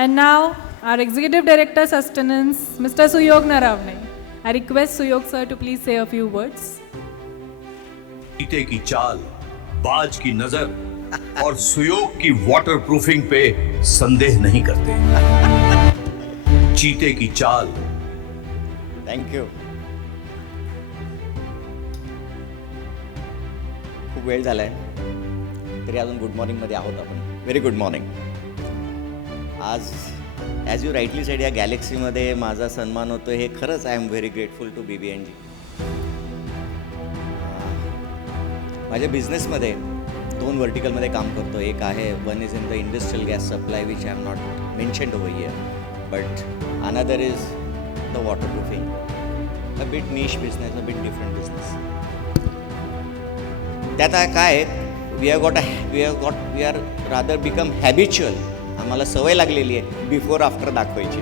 And now, our Executive Director Sustenance, Mr. Suyog Naravne. I request Suyog sir to please say a few words. चीते की चाल, बाज की नजर और सुयोग की वाटरप्रूफिंग पे संदेह नहीं करते. चीते की चाल. थँक्यू. खूप वेळ झालाय तरी अजून गुड मॉर्निंगमध्ये आहोत आपण. Very good morning. आज ॲज यू राईटली सेड या गॅलेक्सीमध्ये माझा सन्मान होतो हे खरंच I am very grateful to BBNG. माझ्या बिझनेसमध्ये 2 व्हर्टिकलमध्ये काम करतो. एक आहे one is in the industrial gas supply which I am not mentioned over here, but another is the waterproofing. A bit niche business, a bit different business. त्यात काय we are rather become habitual. आम्हाला सवय लागलेली आहे before after दाखवायची.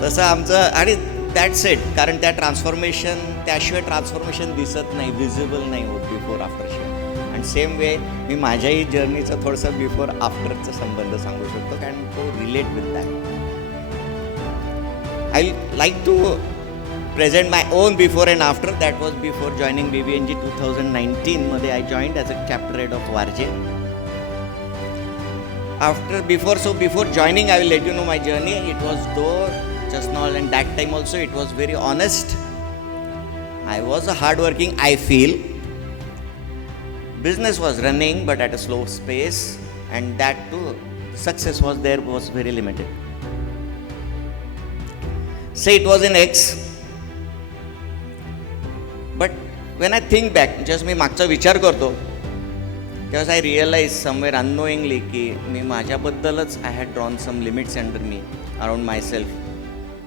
तसं आमचं आणि दॅट्स इट. कारण त्या ट्रान्सफॉर्मेशन त्याशिवाय ट्रान्सफॉर्मेशन दिसत नाही, विजिबल नाही होत बिफोर आफ्टरशिवाय. आणि सेम वे मी माझ्याही जर्नीचं थोडंसं बिफोर आफ्टरचा संबंध सांगू शकतो can to relate with that. I like to present my own before and after. That was before joining BBNG 2019 मध्ये I joined as a chapter head of Warje. Before joining I will let you know my journey. It was though just now and that time also it was very honest. I was a hard working, I feel. Business was running but at a slow pace, and that too success was very limited. Say it was in X. But when I think back, just मी मागचा विचार करतो तेव्हा I realise somewhere unknowingly की मी माझ्याबद्दलच I had drawn some limits under me around myself.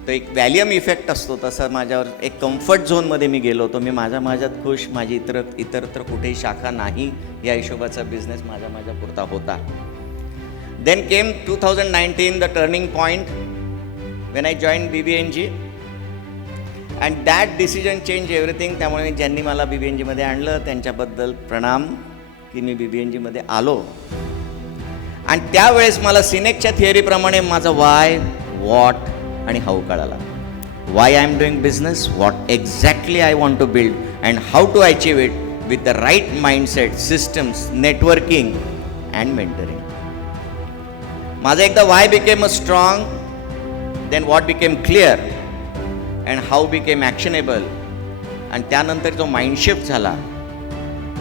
तर एक व्हॅल्युम इफेक्ट असतो तसा माझ्यावर एक कम्फर्ट झोनमध्ये मी गेलो होतो. मी माझ्यात खुश, माझी इतरत्र कुठेही शाखा नाही या हिशोबाचा बिझनेस माझ्या पुरता होता. Then came 2019 the turning point when I join BBNG. And that decision change everything. त्यामुळे ज्यांनी मला BBNGमध्ये आणलं त्यांच्याबद्दल प्रणाम की मी BBNGमध्ये आलो. आणि त्यावेळेस मला सिनेकच्या थिअरीप्रमाणे माझा वाय, वॉट आणि हाऊ कळाला. Why I am doing business, what exactly I want to build, and how to achieve it with the right mindset, systems, networking and mentoring. माझा एकदा why became a strong, then what became clear and how became actionable. आणि त्यानंतर जो माइंडशिफ्ट झाला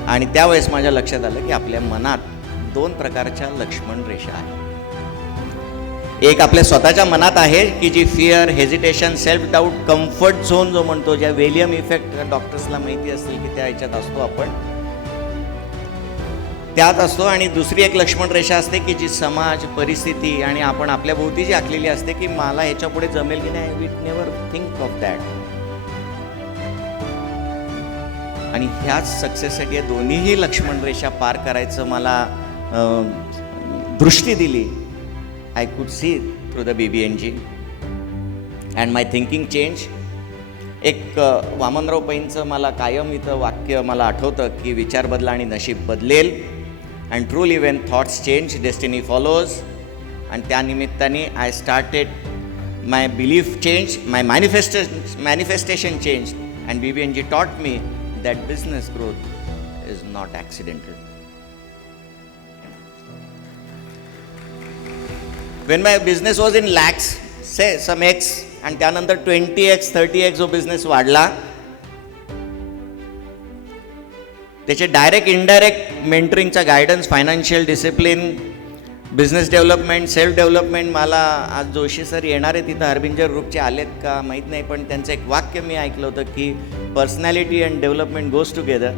आणि त्यावेळेस माझ्या लक्षात आलं की आपल्या मनात 2 प्रकारच्या लक्ष्मण रेषा आहेत. एक आपल्या स्वतःच्या मनात आहे की जी fear, hesitation, self doubt, comfort zone जो म्हणतो, ज्या वेलियम इफेक्ट डॉक्टर्सला माहिती असेल की त्या ह्याच्यात असतो आपण, त्यात असतो. आणि दुसरी एक लक्ष्मण रेषा असते की जी समाज, परिस्थिती आणि आपण आपल्या भोवती जी आखलेली असते की मला ह्याच्या पुढे जमेल की नाही, we never think of that. आणि ह्याच सक्सेससाठी या दोन्हीही लक्ष्मण रेषा पार करायचं मला दृष्टी दिली. I could see through the BBNG and my thinking change. एक वामनराव पैंचं मला कायम इथं वाक्य मला आठवतं की विचार बदला आणि नशीब बदलेल. And truly when thoughts change destiny follows. आणि त्यानिमित्ताने I started my belief change, my manifestation change. And BBNG taught me that business growth is not accidental. When my business was in lakhs, say some x, आणि त्यानंतर 20x 30x जो business वाढला, त्याचे direct indirect मेंटरिंगचा guidance, financial discipline, business development, self development. मला आज Joshi sir येणार आहे तिथं हरबिंजर ग्रुपचे आलेत का माहीत नाही, पण त्यांचं एक वाक्य मी ऐकलं होतं की personality and development goes together.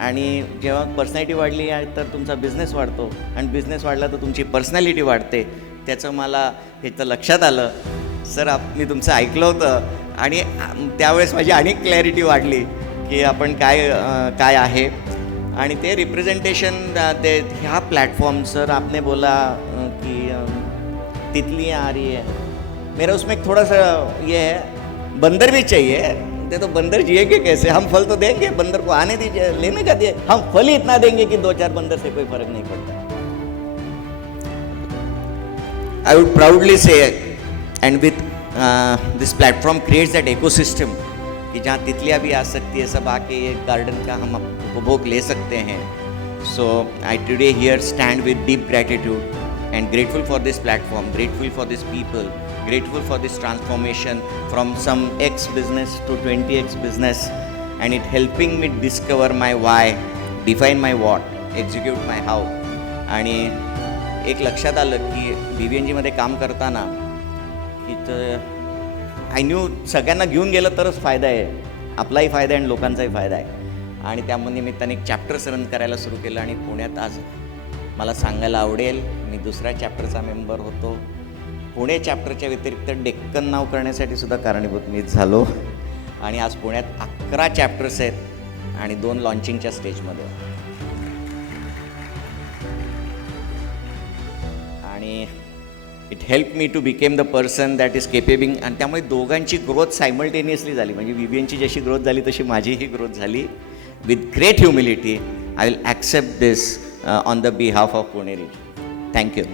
आणि जेव्हा पर्सनॅलिटी वाढली तर तुमचा बिझनेस वाढतो, आणि बिझनेस वाढला तर तुमची पर्सनॅलिटी वाढते. त्याचं मला ह्याचं लक्षात आलं. सर मी तुमचं ऐकलं होतं आणि त्यावेळेस माझी अनेक क्लॅरिटी वाढली की आपण काय आहे. आणि ते रिप्रेझेंटेशन ते ह्या प्लॅटफॉर्म. सर आपने बोला कि तितलियाँ आ रही है, मेरा उसमें एक थोड़ा सा ये है, बंदर भी चाहिए. ते तो बंदर जिएंगे कैसे, हम फल तो देंगे, बंदर को आने दीजिए, लेने का दिए, हम फल ही इतना देंगे कि 2-4 बंदर से कोई फर्क नहीं पड़ता. I would proudly say, and with this platform creates that ecosystem कि जहाँ तितलियाँ भी आ सकती है, सब आके ये गार्डन का हम उपभोग ले सकते हैं. So I today here stand with deep gratitude and grateful for this platform, grateful for these people, grateful for this transformation from some X business to 20X business, and it helping me discover my why, define my what, execute my how. आणि एक लक्षात आलं की BVNG मध्ये काम करताना की I new सगळ्यांना घेऊन गेलं तरच फायदा आहे, आपलाही फायदा आहे आणि लोकांचाही फायदा आहे. आणि त्यामध्ये निमित्ताने एक चॅप्टर्स रन करायला सुरू केलं आणि पुण्यात आज मला सांगायला आवडेल मी दुसऱ्या चॅप्टरचा मेंबर होतो. पुणे चॅप्टरच्या व्यतिरिक्त डेक्कन नाव करण्यासाठी सुद्धा कारणीभूत मीच झालो. आणि आज पुण्यात 11 चॅप्टर्स आहेत आणि 2 लॉन्चिंगच्या स्टेजमध्ये. आणि it help me to became the person that is capable. आणि त्यामुळे दोघांची ग्रोथ सायमल्टेनियसली झाली. म्हणजे VBNची जशी ग्रोथ झाली तशी माझीही ग्रोथ झाली. With great humility I will accept this on the behalf of Puneri. Thank you.